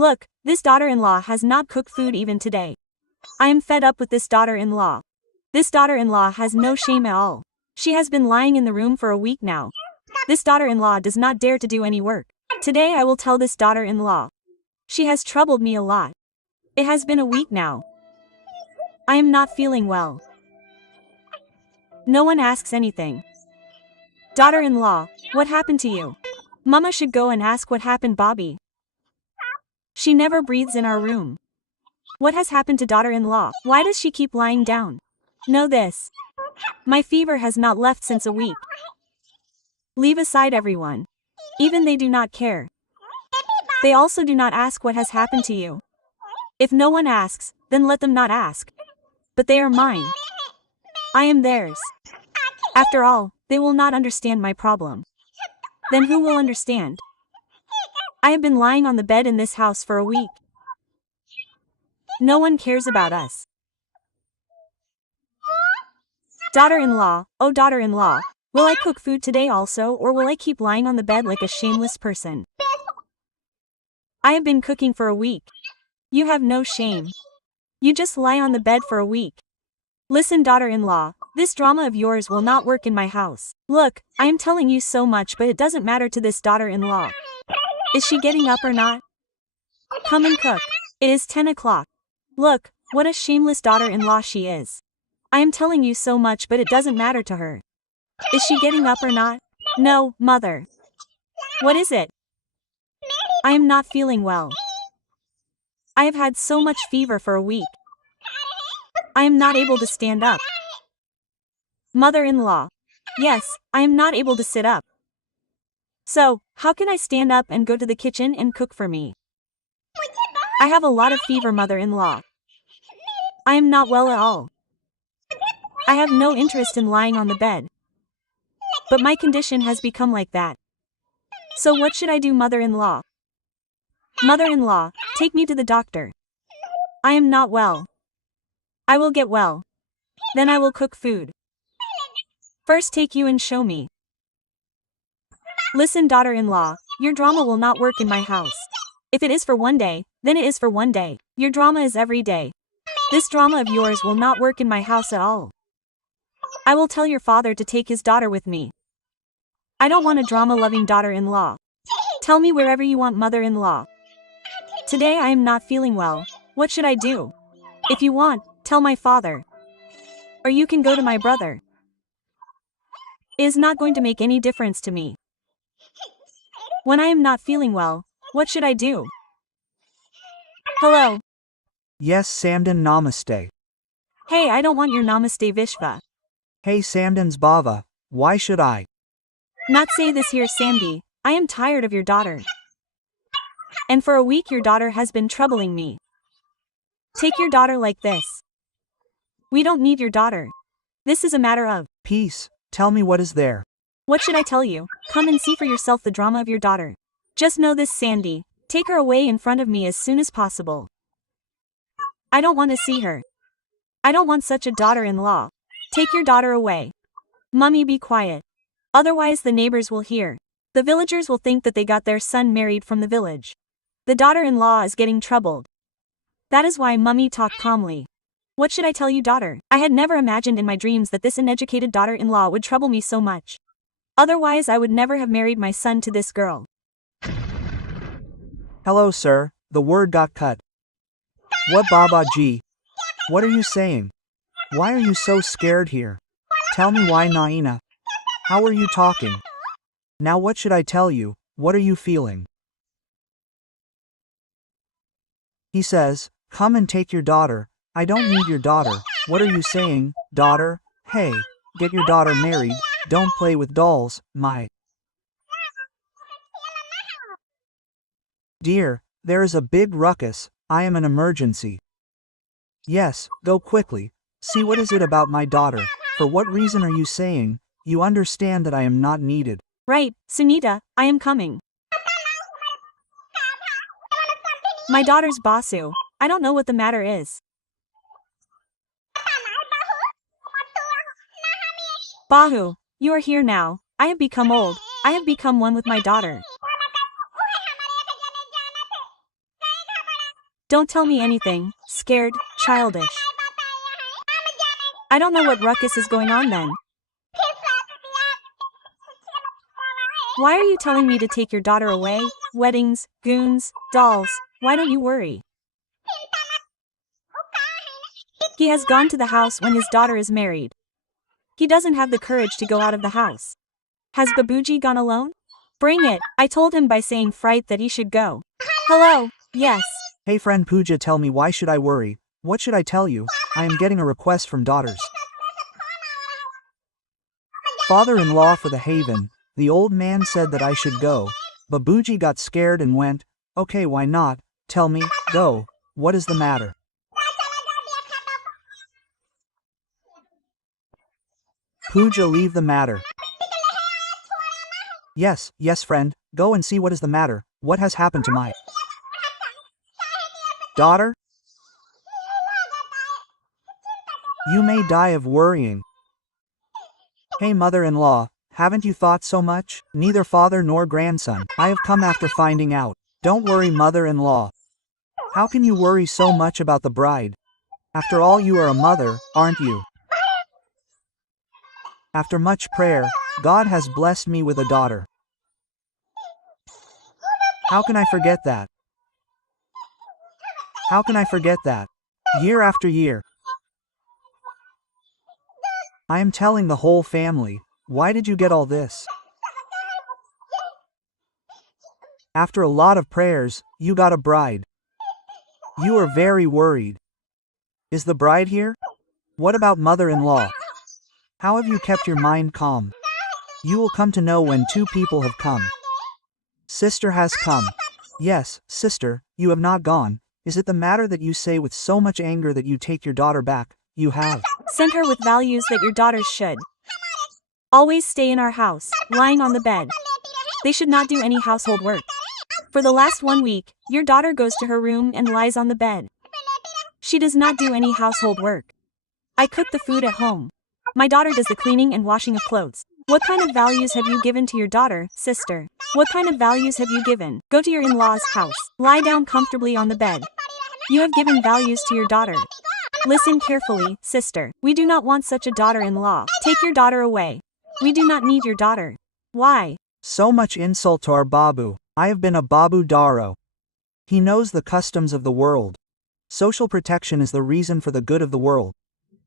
Look, this daughter-in-law has not cooked food even today. I am fed up with this daughter-in-law. This daughter-in-law has no shame at all. She has been lying in the room for a week now. This daughter-in-law does not dare to do any work. Today I will tell this daughter-in-law. She has troubled me a lot. It has been a week now. I am not feeling well. No one asks anything. Daughter-in-law, what happened to you? Mama should go and ask what happened, Bobby. She never breathes in our room. What has happened to daughter-in-law? Why does she keep lying down? Know this. My fever has not left since a week. Leave aside everyone. Even they do not care. They also do not ask what has happened to you. If no one asks, then let them not ask. But they are mine. I am theirs. After all, they will not understand my problem. Then who will understand? I have been lying on the bed in this house for a week. No one cares about us. Daughter-in-law, oh daughter-in-law, will I cook food today also, or will I keep lying on the bed like a shameless person? I have been cooking for a week. You have no shame. You just lie on the bed for a week. Listen, daughter-in-law, this drama of yours will not work in my house. Look, I am telling you so much, but it doesn't matter to this daughter-in-law. Is she getting up or not? Come and cook. It is 10 o'clock. Look, what a shameless daughter-in-law she is. I am telling you so much, but it doesn't matter to her. Is she getting up or not? No, mother. What is it? I am not feeling well. I have had so much fever for a week. I am not able to stand up. Mother-in-law. Yes, I am not able to sit up. So, how can I stand up and go to the kitchen and cook for me? I have a lot of fever, mother-in-law. I am not well at all. I have no interest in lying on the bed. But my condition has become like that. So what should I do, mother-in-law? Mother-in-law, take me to the doctor. I am not well. I will get well. Then I will cook food. First take you and show me. Listen, daughter-in-law, your drama will not work in my house. If it is for one day, then it is for one day. Your drama is every day. This drama of yours will not work in my house at all. I will tell your father to take his daughter with me. I don't want a drama-loving daughter-in-law. Tell me wherever you want, mother-in-law. Today I am not feeling well. What should I do? If you want, tell my father. Or you can go to my brother. It is not going to make any difference to me. When I am not feeling well, what should I do? Hello. Yes, Samdan, namaste. Hey, I don't want your namaste, Vishva. Hey, Samdan's Bava, why should I? Not say this here, Sandy. I am tired of your daughter. And for a week your daughter has been troubling me. Take your daughter like this. We don't need your daughter. This is a matter of peace. Tell me what is there. What should I tell you? Come and see for yourself the drama of your daughter. Just know this, Sandy. Take her away in front of me as soon as possible. I don't want to see her. I don't want such a daughter-in-law. Take your daughter away. Mummy, be quiet. Otherwise the neighbors will hear. The villagers will think that they got their son married from the village. The daughter-in-law is getting troubled. That is why Mummy talked calmly. What should I tell you, daughter? I had never imagined in my dreams that this uneducated daughter-in-law would trouble me so much. Otherwise I would never have married my son to this girl. Hello, sir, the word got cut. What Baba Ji? What are you saying? Why are you so scared here? Tell me why, Naina. How are you talking? Now what should I tell you? What are you feeling? He says, come and take your daughter. I don't need your daughter. What are you saying, daughter? Hey, get your daughter married. Don't play with dolls, my dear. There is a big ruckus. I am an emergency. Yes, go quickly. See what is it about my daughter. For what reason are you saying? You understand that I am not needed. Right, Sunita, I am coming. My daughter's Basu. I don't know what the matter is. Bahu, you are here now. I have become old. I have become one with my daughter. Don't tell me anything, scared, childish. I don't know what ruckus is going on then. Why are you telling me to take your daughter away? Weddings, goons, dolls, why don't you worry? He has gone to the house when his daughter is married. He doesn't have the courage to go out of the house. Has Babuji gone alone? Bring it, I told him by saying fright that he should go. Hello, yes. Hey friend Pooja, tell me, why should I worry? What should I tell you? I am getting a request from daughters. Father-in-law for the haven. The old man said that I should go. Babuji got scared and went. Okay, why not? Tell me, go. What is the matter? Pooja, leave the matter. Yes, friend, go and see what is the matter. What has happened to my daughter? You may die of worrying. Hey mother-in-law, haven't you thought so much? Neither father nor grandson. I have come after finding out. Don't worry mother-in-law. How can you worry so much about the bride? After all, you are a mother, aren't you? After much prayer, God has blessed me with a daughter. How can I forget that? How can I forget that? Year after year. I am telling the whole family. Why did you get all this? After a lot of prayers, you got a bride. You are very worried. Is the bride here? What about mother-in-law? How have you kept your mind calm? You will come to know when two people have come. Sister has come. Yes, sister, you have not gone. Is it the matter that you say with so much anger that you take your daughter back? You have sent her with values that your daughters should always stay in our house, lying on the bed. They should not do any household work. For the last 1 week, your daughter goes to her room and lies on the bed. She does not do any household work. I cook the food at home. My daughter does the cleaning and washing of clothes. What kind of values have you given to your daughter, sister? What kind of values have you given? Go to your in-laws' house. Lie down comfortably on the bed. You have given values to your daughter. Listen carefully, sister. We do not want such a daughter-in-law. Take your daughter away. We do not need your daughter. Why? So much insult to our Babu. I have been a Babu Daro. He knows the customs of the world. Social protection is the reason for the good of the world.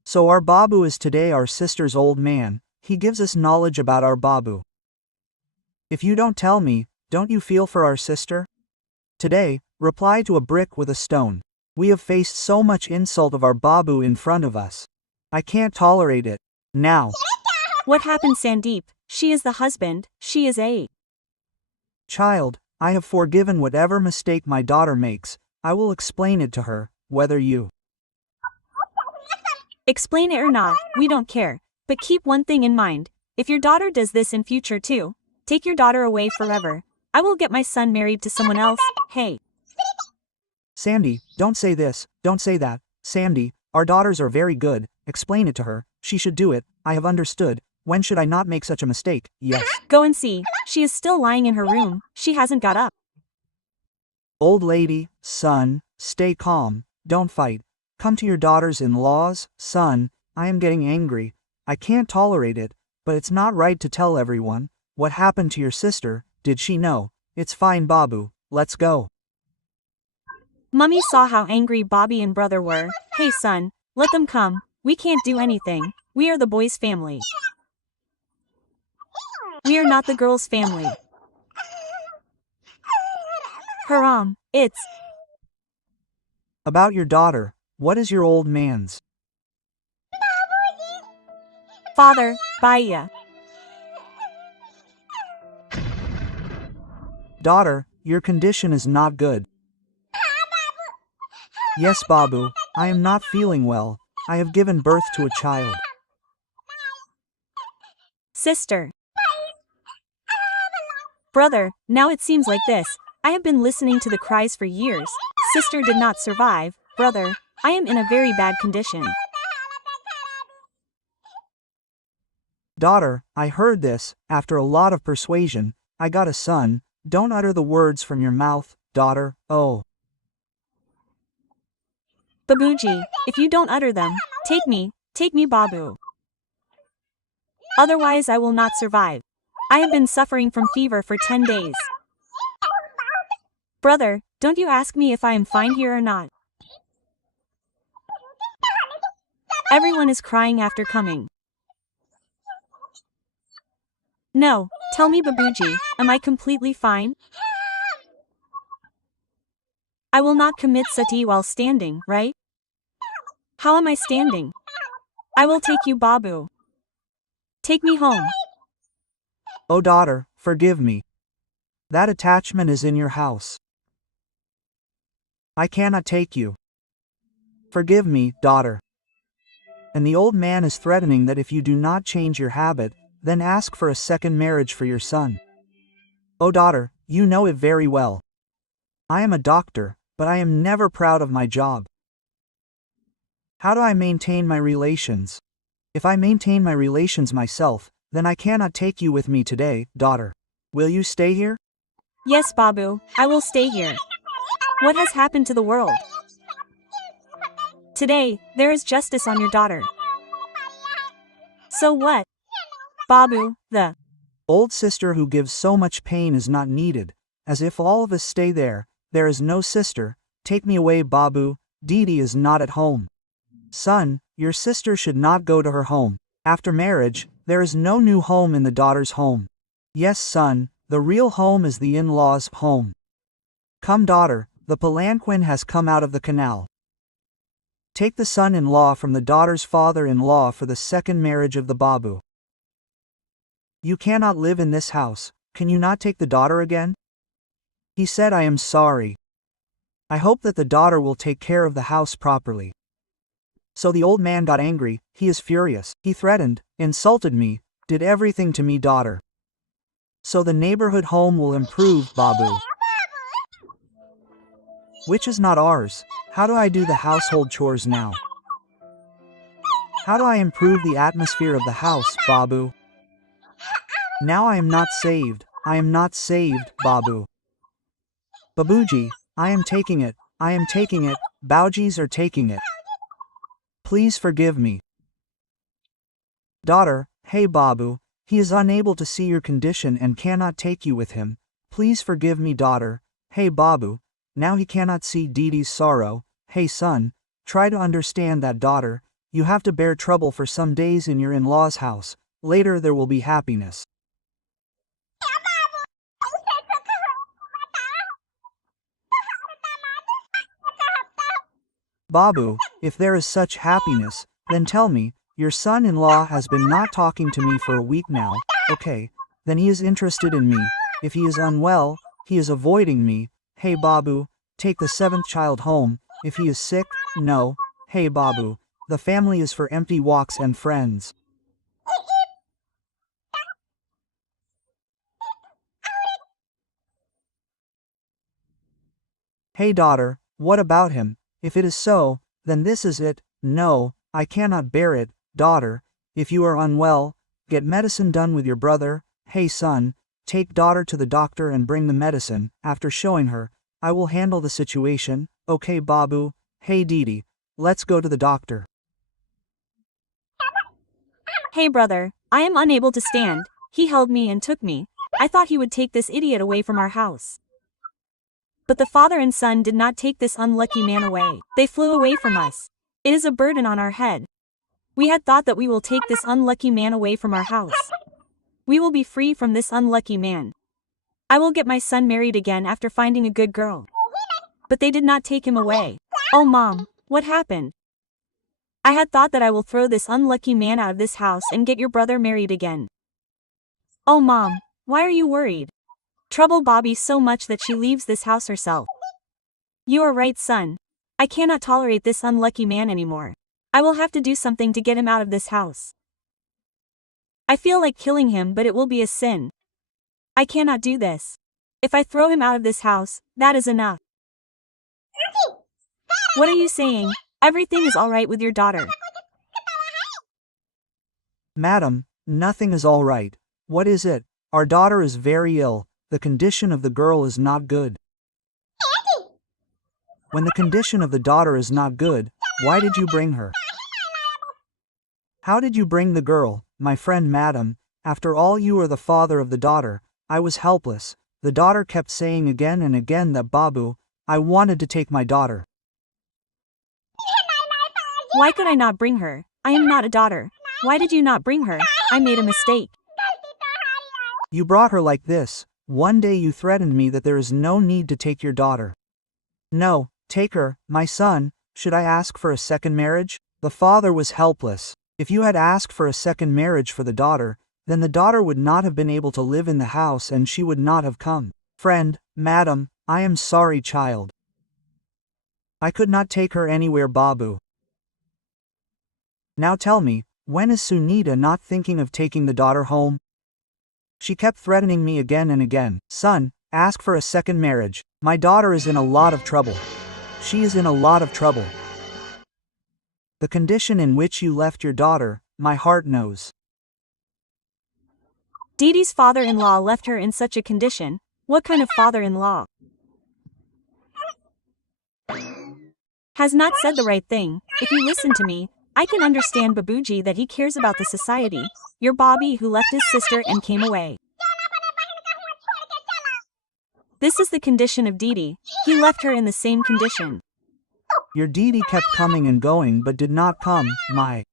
So our Babu is today our sister's old man. He gives us knowledge about our Babu. If you don't tell me, don't you feel for our sister? Today, reply to a brick with a stone. We have faced so much insult of our Babu in front of us. I can't tolerate it. Now. What happened, Sandeep? She is the husband, she is a child. I have forgiven whatever mistake my daughter makes. I will explain it to her, whether you explain it or not, we don't care. But keep one thing in mind. If your daughter does this in future too, take your daughter away forever. I will get my son married to someone else. Hey. Sandy, don't say this, don't say that. Sandy, our daughters are very good. Explain it to her. She should do it. I have understood. When should I not make such a mistake? Yes. Go and see. She is still lying in her room. She hasn't got up. Old lady, son, stay calm. Don't fight. Come to your daughters-in-laws, son. I am getting angry. I can't tolerate it, but it's not right to tell everyone. What happened to your sister? Did she know? It's fine, Babu. Let's go. Mummy saw how angry Bobby and brother were. Hey son, let them come. We can't do anything. We are the boys' family. We are not the girls' family. Haram, it's about your daughter. What is your old man's? Father, Baya. Daughter, your condition is not good. Yes, Babu, I am not feeling well. I have given birth to a child. Sister. Brother, now it seems like this. I have been listening to the cries for years. Sister did not survive. Brother, I am in a very bad condition. Daughter, I heard this. After a lot of persuasion, I got a son. Don't utter the words from your mouth, daughter. Oh. Babuji, if you don't utter them, take me Babu. Otherwise I will not survive. I have been suffering from fever for 10 days. Brother, don't you ask me if I am fine here or not. Everyone is crying after coming. No, tell me Babuji, am I completely fine? I will not commit sati while standing, right? How am I standing? I will take you Babu. Take me home. Oh daughter, forgive me. That attachment is in your house. I cannot take you. Forgive me, daughter. And the old man is threatening that if you do not change your habit, then ask for a second marriage for your son. Oh daughter, you know it very well. I am a doctor, but I am never proud of my job. How do I maintain my relations? If I maintain my relations myself, then I cannot take you with me today, daughter. Will you stay here? Yes Babu, I will stay here. What has happened to the world? Today, there is justice on your daughter. So what? Babu, the old sister who gives so much pain is not needed, as if all of us stay there is no sister, take me away Babu, Didi is not at home. Son, your sister should not go to her home. After marriage, there is no new home in the daughter's home. Yes son, the real home is the in-laws' home. Come daughter, the palanquin has come out of the canal. Take the son-in-law from the daughter's father-in-law for the second marriage of the Babu. You cannot live in this house, can you not take the daughter again? He said I am sorry. I hope that the daughter will take care of the house properly. So the old man got angry, he is furious, he threatened, insulted me, did everything to me daughter. So the neighborhood home will improve Babu. Which is not ours. How do I do the household chores now? How do I improve the atmosphere of the house, Babu? Now I am not saved, Babu. Babuji, I am taking it, Baujis are taking it. Please forgive me. Daughter, hey Babu, he is unable to see your condition and cannot take you with him. Please forgive me daughter, hey Babu, now he cannot see Didi's sorrow. Hey son, try to understand that daughter, you have to bear trouble for some days in your in-laws' house, later there will be happiness. Babu, if there is such happiness, then tell me, your son-in-law has been not talking to me for a week now, okay, then he is interested in me, if he is unwell, he is avoiding me, hey Babu, take the seventh child home, if he is sick, no, hey Babu, the family is for empty walks and friends. Hey daughter, what about him? If it is so, then this is it. No, I cannot bear it, daughter. If you are unwell, get medicine done with your brother. Hey son, take daughter to the doctor and bring the medicine. After showing her, I will handle the situation. Okay Babu, hey Didi, let's go to the doctor. Hey brother, I am unable to stand. He held me and took me. I thought he would take this idiot away from our house. But the father and son did not take this unlucky man away. They flew away from us. It is a burden on our head. We had thought that we will take this unlucky man away from our house. We will be free from this unlucky man. I will get my son married again after finding a good girl. But they did not take him away. Oh mom, what happened? I had thought that I will throw this unlucky man out of this house and get your brother married again. Oh mom, why are you worried? Trouble Bobby so much that she leaves this house herself. You are right son. I cannot tolerate this unlucky man anymore. I will have to do something to get him out of this house. I feel like killing him but it will be a sin. I cannot do this. If I throw him out of this house, that is enough. What are you saying? Everything is alright with your daughter. Madam, nothing is all right. What is it? Our daughter is very ill. The condition of the girl is not good. When the condition of the daughter is not good, Why did you bring her? How did you bring the girl, my friend madam? After all, you are the father of the daughter. I was helpless. The daughter kept saying again and again that Babu, I wanted to take my daughter. Why could I not bring her? I am not a daughter. Why did you not bring her? I made a mistake. You brought her like this. One day you threatened me that there is no need to take your daughter. No, take her, my son. Should I ask for a second marriage? The father was helpless. If you had asked for a second marriage for the daughter, then the daughter would not have been able to live in the house and she would not have come. Friend, madam, I am sorry, child. I could not take her anywhere, Babu. Now tell me, when is Sunita not thinking of taking the daughter home? She kept threatening me again and again. Son, ask for a second marriage. My daughter is in a lot of trouble. She is in a lot of trouble. The condition in which you left your daughter, my heart knows. Didi's father-in-law left her in such a condition. What kind of father-in-law? Has not said the right thing. If you listen to me, I can understand Babuji that he cares about the society. Your Bobby who left his sister and came away. This is the condition of Didi. He left her in the same condition. Your Didi kept coming and going but did not come, my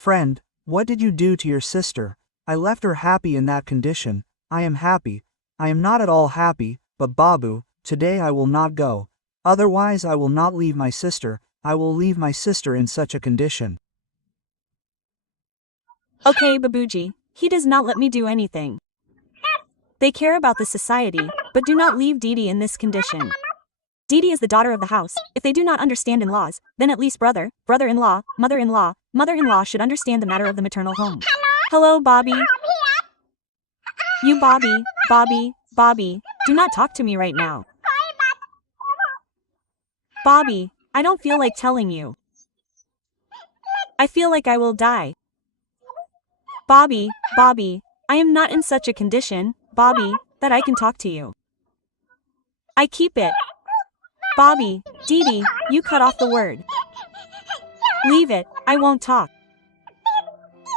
friend. What did you do to your sister? I left her happy in that condition. I am happy. I am not at all happy, but Babu, today I will not go. Otherwise I will not leave my sister. I will leave my sister in such a condition. Okay, Babuji, he does not let me do anything. They care about the society, but do not leave Didi in this condition. Didi is the daughter of the house. If they do not understand in-laws, then at least brother, brother-in-law, mother-in-law, mother-in-law should understand the matter of the maternal home. Hello, Bobby. You Bobby, do not talk to me right now. Bobby, I don't feel like telling you. I feel like I will die. Bobby, I am not in such a condition, Bobby, that I can talk to you. I keep it. Bobby, Didi, you cut off the word. Leave it, I won't talk.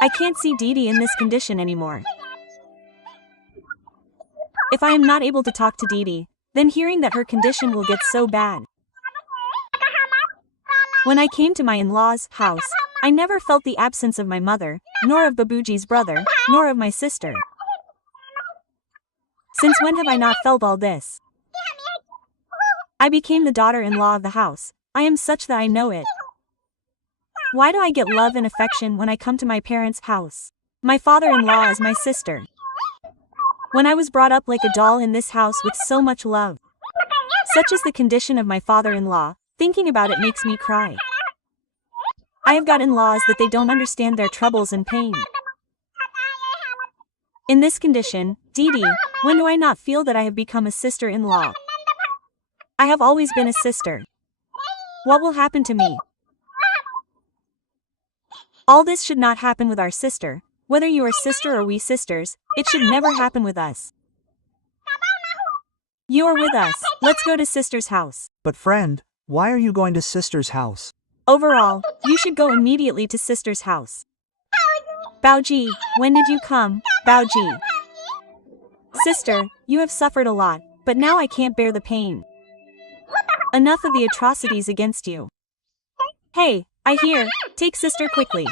I can't see Didi in this condition anymore. If I am not able to talk to Didi, then hearing that her condition will get so bad. When I came to my in-laws' house, I never felt the absence of my mother, nor of Babuji's brother, nor of my sister. Since when have I not felt all this? I became the daughter-in-law of the house. I am such that I know it. Why do I get love and affection when I come to my parents' house? My father-in-law is my sister. When I was brought up like a doll in this house with so much love. Such is the condition of my father-in-law. Thinking about it makes me cry. I have got in-laws that they don't understand their troubles and pain. In this condition, Didi, when do I not feel that I have become a sister-in-law? I have always been a sister. What will happen to me? All this should not happen with our sister. Whether you are sister or we sisters, it should never happen with us. You are with us. Let's go to sister's house. But friend, why are you going to sister's house? Overall, you should go immediately to sister's house. Baoji, when did you come, Baoji? Sister, you have suffered a lot, but now I can't bear the pain. Enough of the atrocities against you. Hey, I hear, take sister quickly.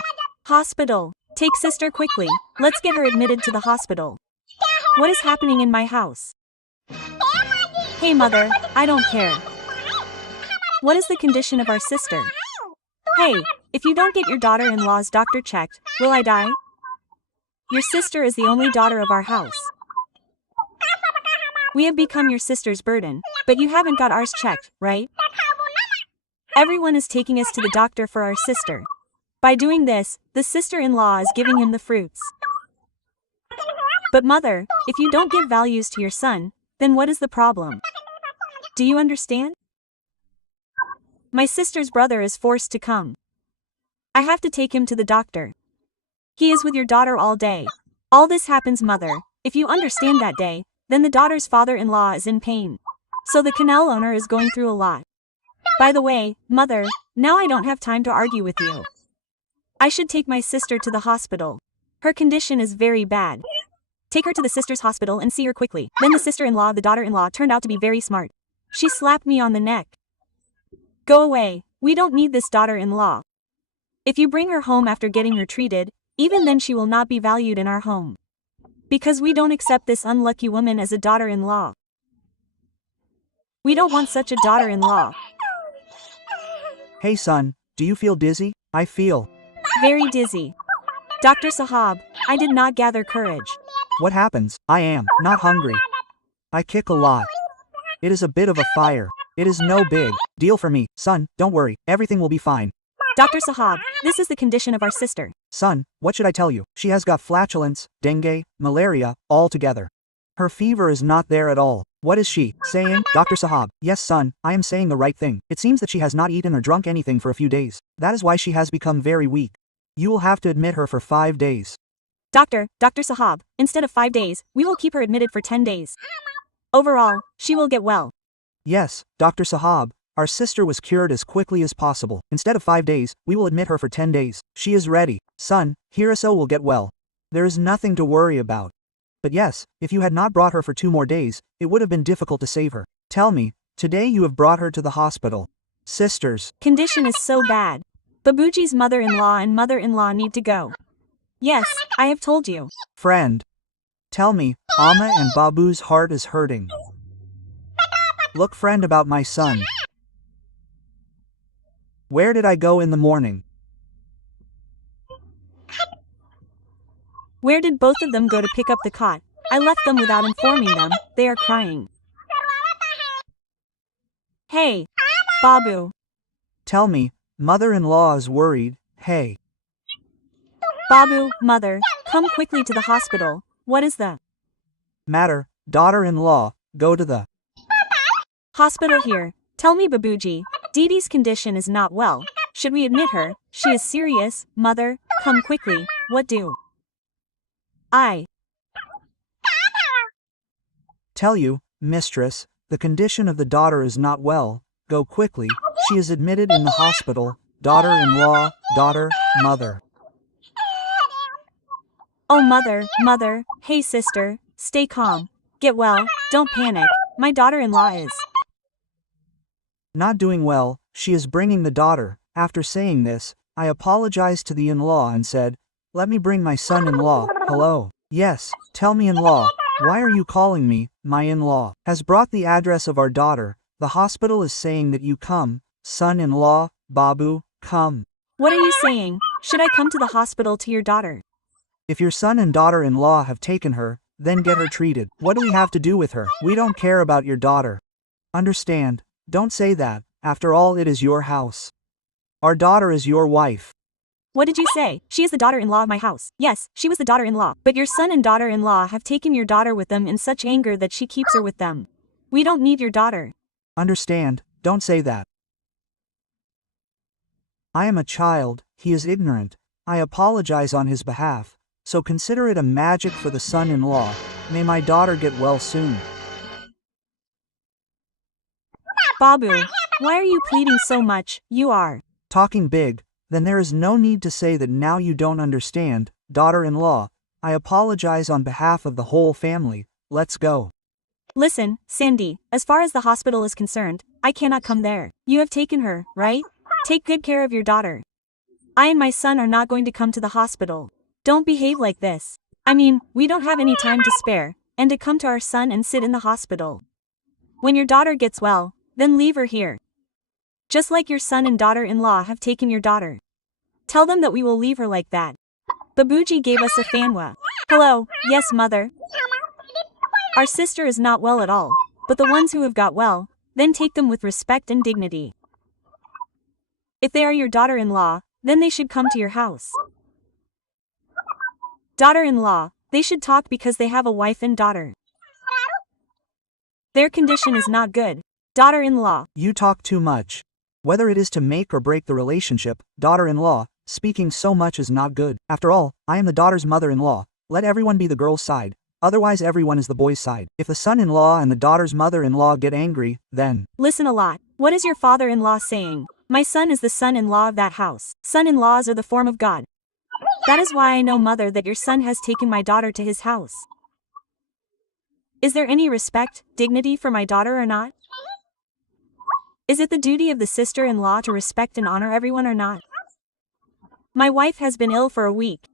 Hospital, take sister quickly, let's get her admitted to the hospital. What is happening in my house? Hey mother, I don't care. What is the condition of our sister? Hey, if you don't get your daughter-in-law's doctor checked, will I die? Your sister is the only daughter of our house. We have become your sister's burden, but you haven't got ours checked, right? Everyone is taking us to the doctor for our sister. By doing this, the sister-in-law is giving him the fruits. But mother, if you don't give values to your son, then what is the problem? Do you understand? My sister's brother is forced to come. I have to take him to the doctor. He is with your daughter all day. All this happens, mother. If you understand that day, then the daughter's father-in-law is in pain. So the canal owner is going through a lot. By the way, mother, now I don't have time to argue with you. I should take my sister to the hospital. Her condition is very bad. Take her to the sister's hospital and see her quickly. Then the sister-in-law of the daughter-in-law turned out to be very smart. She slapped me on the neck. Go away, we don't need this daughter-in-law. If you bring her home after getting her treated, even then she will not be valued in our home. Because we don't accept this unlucky woman as a daughter-in-law. We don't want such a daughter-in-law. Hey son, do you feel dizzy? I feel Very dizzy. Dr. Sahab, I did not gather courage. What happens? I am not hungry. I kick a lot. It is a bit of a fire. It is no big deal for me. Son, don't worry, everything will be fine. Dr. Sahab, this is the condition of our sister. Son, what should I tell you? She has got flatulence, dengue, malaria, all together. Her fever is not there at all. What is she saying? Dr. Sahab, yes son, I am saying the right thing. It seems that she has not eaten or drunk anything for a few days. That is why she has become very weak. You will have to admit her for 5 days. Dr. Sahab, instead of 5 days, we will keep her admitted for 10 days. Overall, she will get well. Yes, Dr. Sahab, our sister was cured as quickly as possible. Instead of 5 days, we will admit her for 10 days. She is ready. Son, Hiraso will get well. There is nothing to worry about. But yes, if you had not brought her for 2 more days, it would have been difficult to save her. Tell me, today you have brought her to the hospital. Sisters. Condition is so bad. Babuji's mother-in-law and mother-in-law need to go. Yes, I have told you. Friend. Tell me, Amma and Babu's heart is hurting. Look friend about my son. Where did I go in the morning? Where did both of them go to pick up the cot? I left them without informing them. They are crying. Hey, Babu. Tell me, mother-in-law is worried. Hey. Babu, mother, come quickly to the hospital. What is the matter? Daughter-in-law, go to the hospital here. Tell me Babuji, Didi's condition is not well. Should we admit her? She is serious. Mother, come quickly. What do I tell you, mistress? The condition of the daughter is not well. Go quickly. She is admitted in the hospital. Daughter-in-law, daughter, mother. Oh mother, hey sister, stay calm. Get well, don't panic. My daughter-in-law is not doing well. She is bringing the daughter. After saying this, I apologized to the in-law and said, let me bring my son-in-law. Hello. Yes, tell me in-law, why are you calling me? My in-law has brought the address of our daughter. The hospital is saying that you come. Son-in-law, Babu, come. What are you saying? Should I come to the hospital to your daughter? If your son and daughter-in-law have taken her, then get her treated. What do we have to do with her? We don't care about your daughter. Understand? Don't say that. After all, it is your house. Our daughter is your wife. What did you say? She is the daughter-in-law of my house. Yes, she was the daughter-in-law. But your son and daughter-in-law have taken your daughter with them in such anger that she keeps her with them. We don't need your daughter. Understand? Don't say that. I am a child. He is ignorant. I apologize on his behalf. So consider it a magic for the son-in-law. May my daughter get well soon. Babu, why are you pleading so much? You are talking big. Then there is no need to say that now you don't understand. Daughter-in-law, I apologize on behalf of the whole family. Let's go. Listen, Sandy, as far as the hospital is concerned, I cannot come there. You have taken her, right? Take good care of your daughter. I and my son are not going to come to the hospital. Don't behave like this. I mean, we don't have any time to spare, and to come to our son and sit in the hospital. When your daughter gets well, then leave her here. Just like your son and daughter-in-law have taken your daughter. Tell them that we will leave her like that. Babuji gave us a fanwa. Hello, yes mother. Our sister is not well at all, but the ones who have got well, then take them with respect and dignity. If they are your daughter-in-law, then they should come to your house. Daughter-in-law, they should talk because they have a wife and daughter. Their condition is not good. Daughter-in-law. You talk too much. Whether it is to make or break the relationship, daughter-in-law, speaking so much is not good. After all, I am the daughter's mother-in-law. Let everyone be the girl's side. Otherwise everyone is the boy's side. If the son-in-law and the daughter's mother-in-law get angry, then listen a lot. What is your father-in-law saying? My son is the son-in-law of that house. Son-in-laws are the form of God. That is why I know, mother, that your son has taken my daughter to his house. Is there any respect, dignity for my daughter or not? Is it the duty of the sister-in-law to respect and honor everyone or not? My wife has been ill for a week.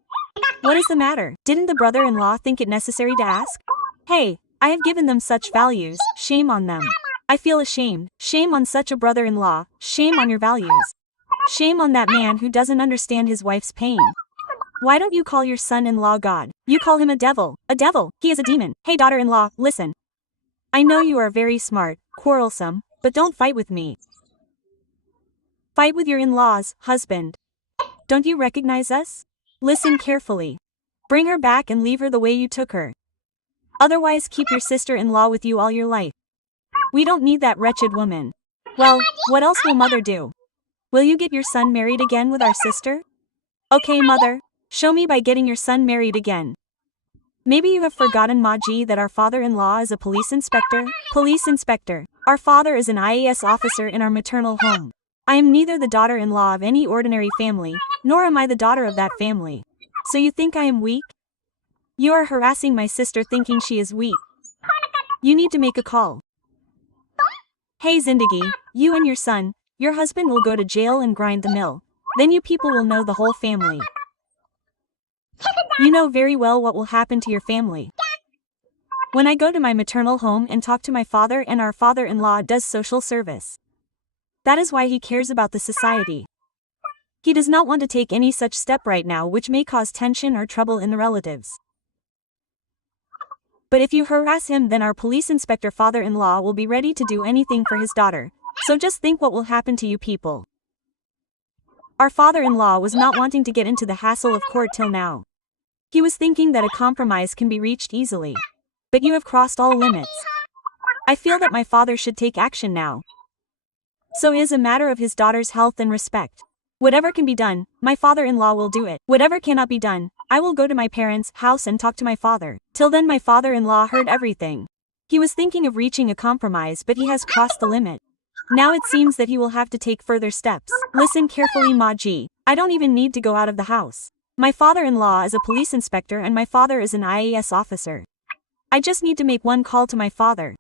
What is the matter? Didn't the brother-in-law think it necessary to ask? Hey, I have given them such values, shame on them. I feel ashamed. Shame on such a brother-in-law, shame on your values. Shame on that man who doesn't understand his wife's pain. Why don't you call your son-in-law God? You call him a devil. A devil, he is a demon. Hey daughter-in-law, listen. I know you are very smart, quarrelsome, but don't fight with me. Fight with your in-laws, husband. Don't you recognize us? Listen carefully. Bring her back and leave her the way you took her. Otherwise keep your sister-in-law with you all your life. We don't need that wretched woman. Well, what else will mother do? Will you get your son married again with our sister? Okay, mother. Show me by getting your son married again. Maybe you have forgotten, Maji, that our father-in-law is a police inspector? Police inspector. Our father is an IAS officer in our maternal home. I am neither the daughter-in-law of any ordinary family, nor am I the daughter of that family. So you think I am weak? You are harassing my sister thinking she is weak. You need to make a call. Hey Zindagi, you and your son, your husband will go to jail and grind the mill. Then you people will know the whole family. You know very well what will happen to your family. When I go to my maternal home and talk to my father, and our father-in-law does social service. That is why he cares about the society. He does not want to take any such step right now which may cause tension or trouble in the relatives. But if you harass him, then our police inspector father-in-law will be ready to do anything for his daughter. So just think what will happen to you people. Our father-in-law was not wanting to get into the hassle of court till now. He was thinking that a compromise can be reached easily. But you have crossed all limits. I feel that my father should take action now. So it is a matter of his daughter's health and respect. Whatever can be done, my father-in-law will do it. Whatever cannot be done, I will go to my parents' house and talk to my father. Till then my father-in-law heard everything. He was thinking of reaching a compromise, but he has crossed the limit. Now it seems that he will have to take further steps. Listen carefully, Maji. I don't even need to go out of the house. My father-in-law is a police inspector and my father is an IAS officer. I just need to make one call to my father.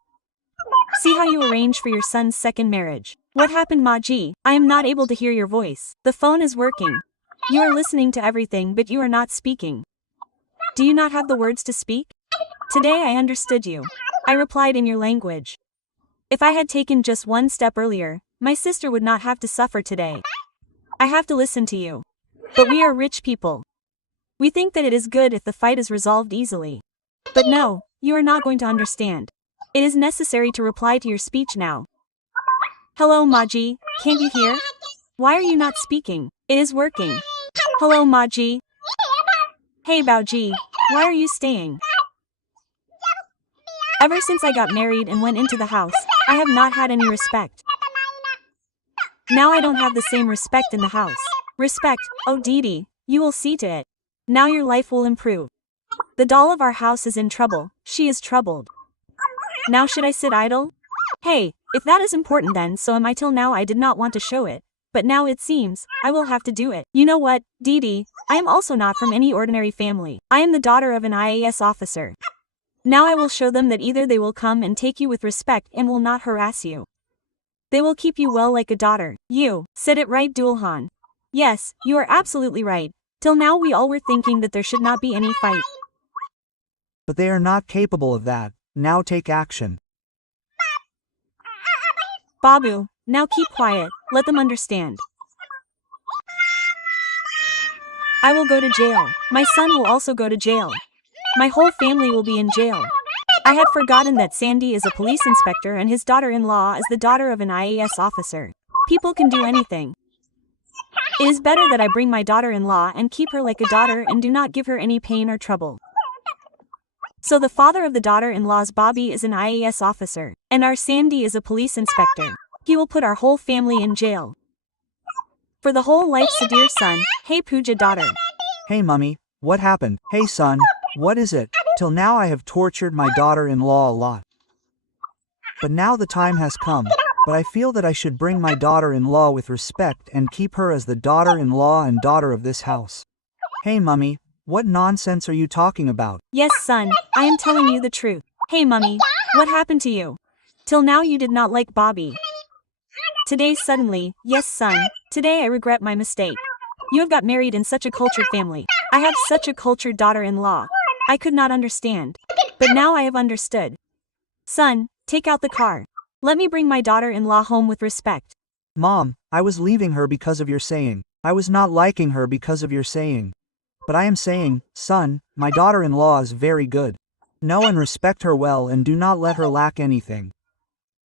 See how you arrange for your son's second marriage. What happened, Maji? I am not able to hear your voice. The phone is working. You are listening to everything, but you are not speaking. Do you not have the words to speak? Today I understood you. I replied in your language. If I had taken just one step earlier, my sister would not have to suffer today. I have to listen to you. But we are rich people. We think that it is good if the fight is resolved easily. But no, you are not going to understand. It is necessary to reply to your speech now. Hello, Maji, can't you hear? Why are you not speaking? It is working. Hello, Maji. Hey, Bauji, why are you staying? Ever since I got married and went into the house, I have not had any respect. Now I don't have the same respect in the house. Respect, oh Didi, you will see to it. Now your life will improve. The doll of our house is in trouble, she is troubled. Now should I sit idle? Hey, if that is important then so am I. Till now I did not want to show it, but now it seems, I will have to do it. You know what, Didi, I am also not from any ordinary family. I am the daughter of an IAS officer. Now I will show them that either they will come and take you with respect and will not harass you. They will keep you well like a daughter. You said it right, Dulhan. Yes, you are absolutely right. Till now we all were thinking that there should not be any fight. But they are not capable of that. Now take action. Babu, now keep quiet, let them understand. I will go to jail. My son will also go to jail. My whole family will be in jail. I had forgotten that Sandy is a police inspector and his daughter-in-law is the daughter of an IAS officer. People can do anything. It is better that I bring my daughter-in-law and keep her like a daughter and do not give her any pain or trouble. So the father of the daughter-in-law's Bobby is an IAS officer, and our Sandy is a police inspector. He will put our whole family in jail. For the whole life, Sadir son, hey Pooja daughter. Hey mummy, what happened? Hey son, what is it? Till now I have tortured my daughter-in-law a lot. But now the time has come. but I feel that I should bring my daughter-in-law with respect and keep her as the daughter-in-law and daughter of this house. Hey mummy, what nonsense are you talking about? Yes, son, I am telling you the truth. Hey mummy, what happened to you? Till now you did not like Bobby. Today suddenly, yes son, today I regret my mistake. You have got married in such a cultured family. I have such a cultured daughter-in-law. I could not understand. But now I have understood. Son, take out the car. Let me bring my daughter-in-law home with respect. Mom, I was leaving her because of your saying. I was not liking her because of your saying. But I am saying, son, my daughter-in-law is very good. Know and respect her well and do not let her lack anything.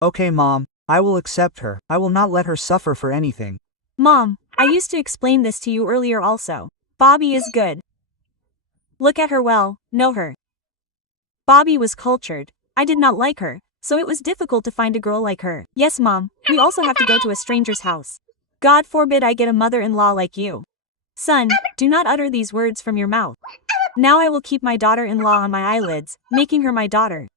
Okay mom, I will accept her. I will not let her suffer for anything. Mom, I used to explain this to you earlier also. Bobby is good. Look at her well, know her. Bobby was cultured. I did not like her, so it was difficult to find a girl like her. Yes mom, we also have to go to a stranger's house. God forbid I get a mother-in-law like you. Son, do not utter these words from your mouth. Now I will keep my daughter-in-law on my eyelids, making her my daughter.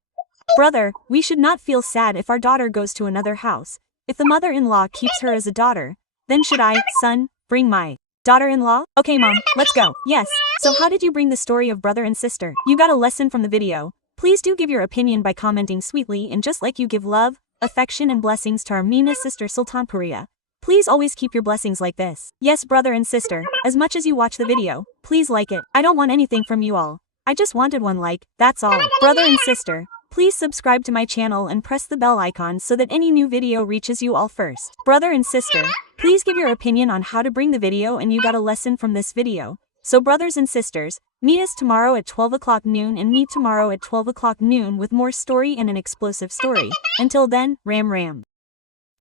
Brother, we should not feel sad if our daughter goes to another house. If the mother-in-law keeps her as a daughter, then should I, son, bring my daughter-in-law? Okay mom, let's go. Yes, so how did you bring the story of brother and sister? You got a lesson from the video. Please do give your opinion by commenting sweetly, and just like you give love, affection and blessings to our Mina sister Sultanpuriya. Please always keep your blessings like this. Yes brother and sister, as much as you watch the video, please like it. I don't want anything from you all. I just wanted one like, that's all. Brother and sister, please subscribe to my channel and press the bell icon so that any new video reaches you all first. Brother and sister, please give your opinion on how to bring the video and you got a lesson from this video. So brothers and sisters, meet us tomorrow at 12 o'clock noon and meet tomorrow at 12 o'clock noon with more story and an explosive story. Until then, Ram Ram.